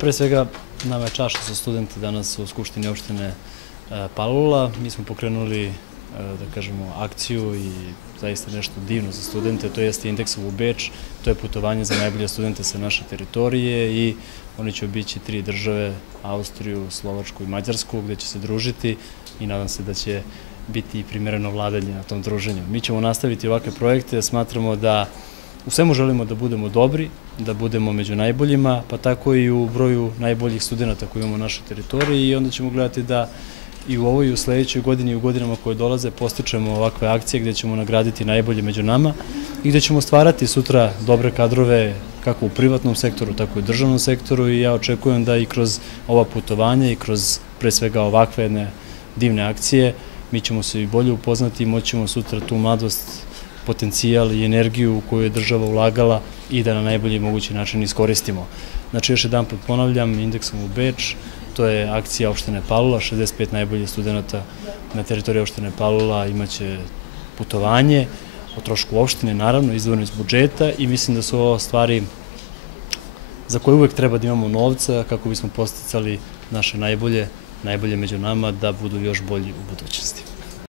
Pre svega, nama je čast što su studenti danas u Skupštini opštine Palilula. Mi smo pokrenuli, da kažemo, akciju i zaista nešto divno za studente, to jeste Indeksom u Beč, to je putovanje za najbolje studente sa naše teritorije i oni će obići 3 države, Austriju, Slovačku i Mađarsku, gde će se družiti i nadam se da će biti primereno vladanje na tom druženju. Mi ćemo nastaviti ovakve projekte, smatramo da u svemu želimo da budemo dobri, da budemo među najboljima, pa tako i u broju najboljih studenta koji imamo na našoj teritoriji i onda ćemo gledati da i u ovoj i u sledećoj godini i u godinama koje dolaze postičemo ovakve akcije gde ćemo nagraditi najbolje među nama i gde ćemo stvarati sutra dobre kadrove kako u privatnom sektoru, tako i u državnom sektoru i ja očekujem da i kroz ova putovanja i kroz pre svega ovakve jedne divne akcije mi ćemo se i bolje upoznati i moćemo sutra tu mladost, potencijal i energiju koju je država ulagala i da na najbolji mogući način iskoristimo. Znači, još jedan put ponavljam, Indeksom u Beč, to je akcija opštine Palilula, 65 najboljih studenta na teritoriji opštine Palilula imaće putovanje o trošku opštine, naravno, izdvojeno iz budžeta i mislim da su ovo stvari za koje uvek treba da imamo novca kako bismo posticali naše najbolje među nama da budu još bolji u budućnosti.